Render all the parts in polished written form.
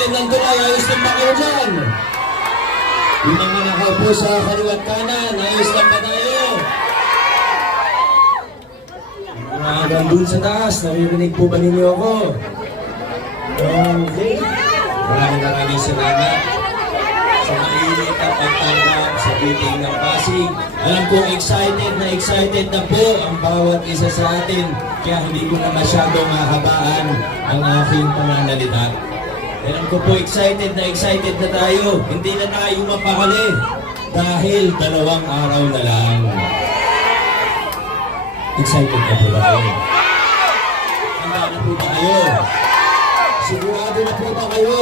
ilalim ng tulay. Ayos lang ba kayo dyan? Yung mga nakaupo sa kaliwat kanan, ayos lang ba tayo? Hanggang dun sa taas, naririnig po ba ninyo ako? Okay. Maraming salamat sa mainit at pagtanggap sa meeting ng Pasig. Alam ko excited na po ang bawat isa sa atin, kaya hindi ko na masyadong mahabaan ang aking pananalita. Alam ko po excited na tayo. Hindi na tayo mapakali dahil 2 araw na lang. Excited na po ba kayo? Handa na po ba kayo? Sigurado na po ba kayo?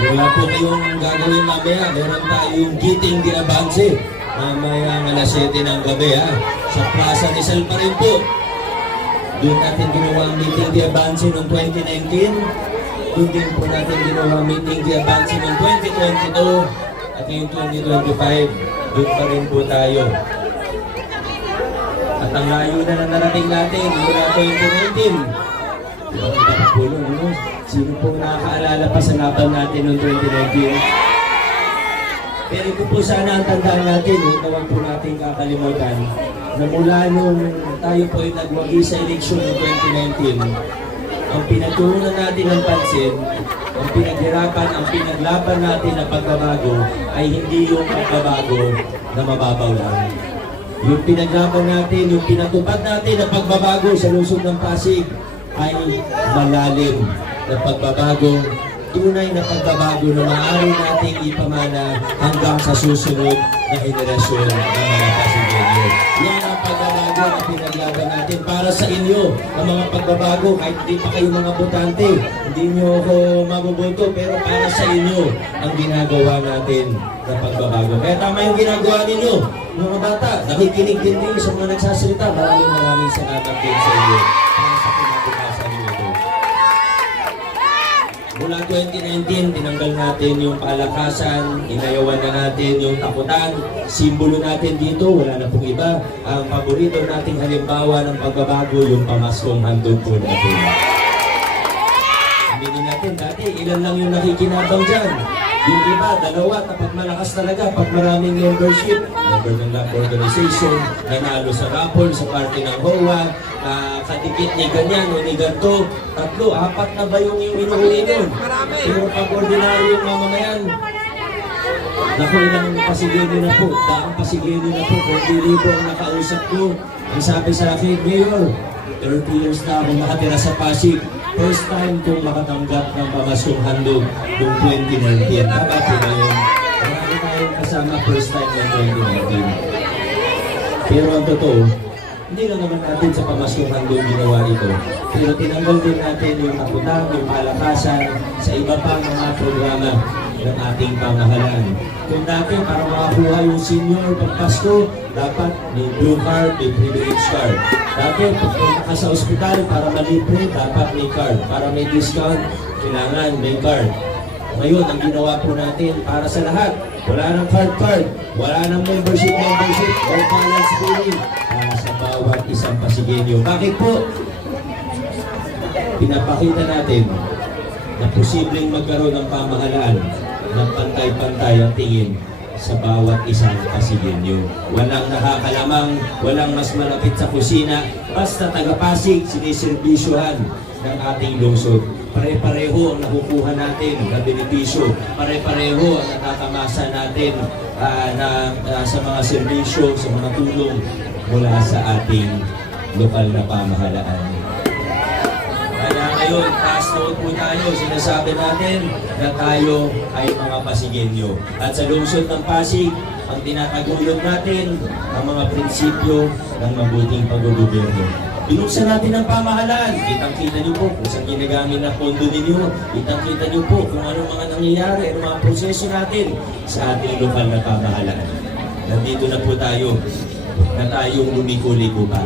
Wala po kayong gagawin mamaya. Meron tayong Giting de Avance. Mamaya ng alas 7 ng gabi ha. Sa Plaza ni Sal pa rin po. Doon natin ginawa ang Meeting de Avance noong 2019. Doon din po natin ginawa ang Meeting de Avance noong 2022. At ngayong 2025. Doon pa rin po tayo. At ang layo na narating natin mula 2019. Sino pong nakakaalala pa sa laban natin noong 2019? Pero ito po sana ang tandaan natin, huwag po natin kakalimutan na mula nung tayo po ay nagwagi sa eleksyon noong 2019, ang pinatuunan natin ng pansin, ang pinaghirapan, ang pinaglaban natin na pagbabago ay hindi yung pagbabago na mababaw lang. Yung pinaglaban natin, yung pinatupad natin na pagbabago sa lungsod ng Pasig ay malalim na pagbabago, tunay na pagbabago na maaari nating ipamana hanggang sa susunod na henerasyon ng mga Pasigeno. Yan ang pagbabago na pinaglaban natin para sa inyo. Ang mga pagbabago, kahit hindi pa kayo mga botante, hindi nyo ako mabuboto, pero para sa inyo ang ginagawa natin na pagbabago. Kaya tama yung ginagawa ninyo, mga bata, nakikinig din kayo sa mga nagsasalita. Maraming salamat din sa inyo. Para sa pinatukasan nyo ito. Mula 2019, tinanggal natin yung palakasan, inayawan na natin yung takutan. Simbolo natin dito, wala na pong iba. Ang paborito nating halimbawa ng pagbabago, yung pamaskong handog po natin. Aminin natin, dati ilan lang yung nakikinabang dyan. Yung iba, 2, kapag malakas talaga, pag maraming membership, member ng lab organization, nanalo sa raffle, sa party ng HOA, kadikit ni ganyan o ni ganito, 3, 4 na ba yung inuuli nun? Pero pag ordinaryong mamamayan, naku, ilang Pasigeno na po, daang Pasigeno na po, kung dito ang nakausap ko, ang sabi sa akin, Mayor, 30 years na ako nakatira sa Pasig. First time kong makatanggap ng pamaskong handog noong 2019. Tama po ba yun? Marami tayong kasama first time ng 2019. Pero ang totoo, hindi lang naman natin sa pamaskong handog ginawa ito. Pero tinanggal din natin yung takutan, yung palakasan sa iba pang mga programa ng ating pamahalaan. Kung dati, para makakuha yung senior pag Pasko, dapat may blue card, may privilege card. Dati, pagpunta ka sa ospital para malibre, dapat may card. Para may discount, kailangan may card. Ngayon, ang ginawa po natin para sa lahat, wala nang card, wala nang membership, all balance billing para sa bawat isang Pasigeno. Bakit po? Pinapakita natin na posibleng magkaroon ng pamahalaan na pantay-pantay ang tingin sa bawat isang Pasigeno. Walang nakakalamang, walang mas malapit sa kusina, basta taga-Pasig, siniservisyohan ng ating lungsod. Pare-pareho ang nakukuha natin na benepisyo. Pare-pareho ang natatamasa natin sa mga serbisyo, sa mga tulong mula sa ating lokal na pamahalaan. Kaya ngayon, taas noon po tayo, sinasabi natin na tayo ay mga Pasigeno. At sa lungsod ng Pasig, ang tinataguyod natin ang mga prinsipyo ng mabuting paggogobyerno. Binuksan natin ang pamahalaan. Kitang-kita niyo po kung saan ginagamit na pondo ninyo. Kitang-kita niyo po kung anong mga nangyayari, anong mga proseso natin sa ating lokal na pamahalaan. Nandito na po tayo na tayong lumiko-liko pa.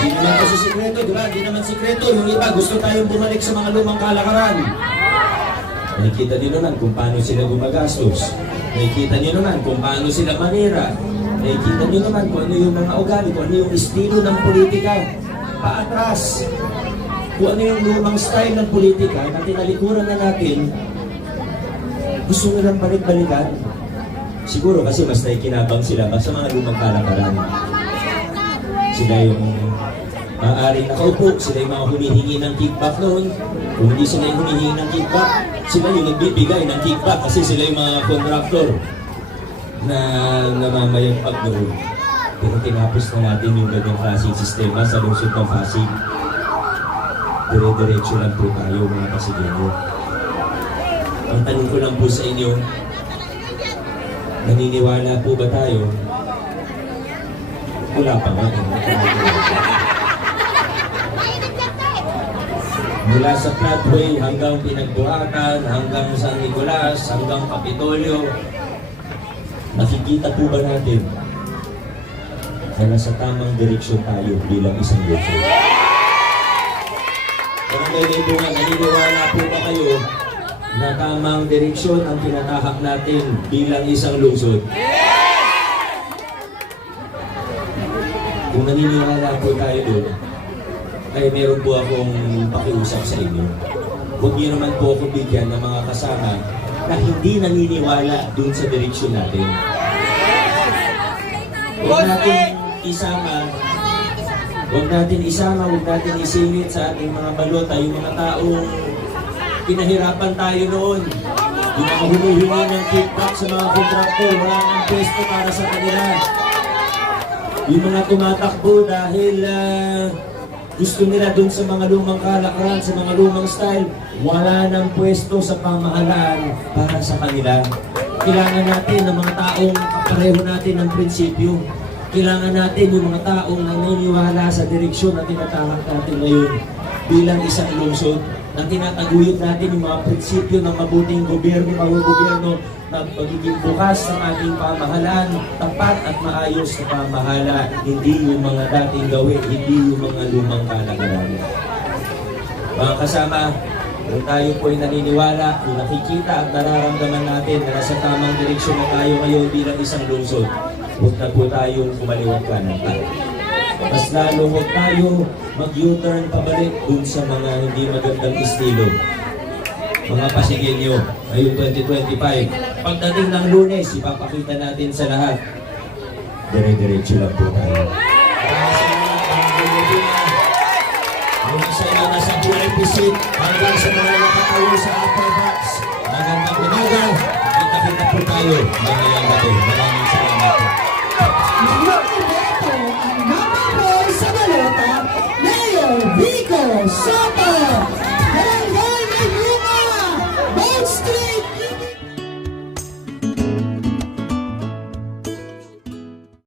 Hindi naman kasi sikreto, di ba? Hindi naman sikreto. Yung iba, gusto tayong bumalik sa mga lumang kalakaran. Nakikita niyo naman kung paano sila gumagastos. Nakikita niyo naman kung paano sila manira. Nakikita niyo naman kung ano yung mga ugali, kung ano yung estilo ng politika. paatras. Kung ano yung lumang style ng politika na tinalikuran na natin, gusto nilang balik-balikan. Siguro kasi mas naikinabang sila sa mga lumang kalakaran. Sila yung maaaring nakaupo, sila yung mga humihingi ng kickback noon. Kung hindi sila yung humihingi ng kickback, sila yung nagbibigay ng kickback kasi sila yung mga contractor na namamayagpag noon. Pero tinapos na natin yung ganyang klaseng sistema sa lungsod ng Pasig. Dire-diretso lang po tayo mga Pasigeno. Ang tanong ko lang po sa inyo, naniniwala po ba tayo? Wala pa ba? Mula sa Platway hanggang Pinagbuhatan, hanggang San Nicolas, hanggang Kapitolyo, nakikita po ba natin na nasa tamang direksyon tayo bilang isang lungsod? Kung may po nga, naniniwala po ba kayo na tamang direksyon ang tinatahak natin bilang isang lungsod? Kung naniniwala po tayo doon, ay meron po akong pakiusap sa inyo. Huwag niyo naman po ako bigyan ng mga kasama na hindi naniniwala doon sa direksyon natin. Huwag natin isama, huwag natin isingit sa ating mga balota, yung mga taong pinahirapan tayo noon. Yung mga humuhingi ng kickback sa mga kontraktor, wala nang pwesto para sa kanila. Yung mga tumatakbo dahil gusto nila dun sa mga lumang kalakaran, sa mga lumang style, wala nang pwesto sa pamahalaan para sa kanila. Kailangan natin ng mga taong kapareho natin ng prinsipyo. Kailangan natin yung mga taong naniniwala sa direksyon na tinatahak natin ngayon bilang isang lungsod, na tinataguyod natin yung mga prinsipyo ng mabuting gobyerno, na pagiging bukas ng ating pamahalaan, tapat at maayos na pamahala, hindi yung mga dating gawin, hindi yung mga lumang kalagaran. Mga kasama, kung tayo po ay naniniwala, kung nakikita at nararamdaman natin na nasa tamang direksyon na tayo ngayon bilang isang lungsod, huwag na po tayong kumaliwag kanan pa. Mas lalo huwag tayo mag-U-turn pabalik dun sa mga hindi magandang estilo. Mga Pasigenyo, ngayong 2025, pagdating ng Lunes, ipapakita natin sa lahat, dire-diretso lang po tayo. Mula sa inyo nasa buhay pisit, hanggang sa mga nakatayo sa upper box, magandang umaga, kita-kita po tayo mamayang gabi.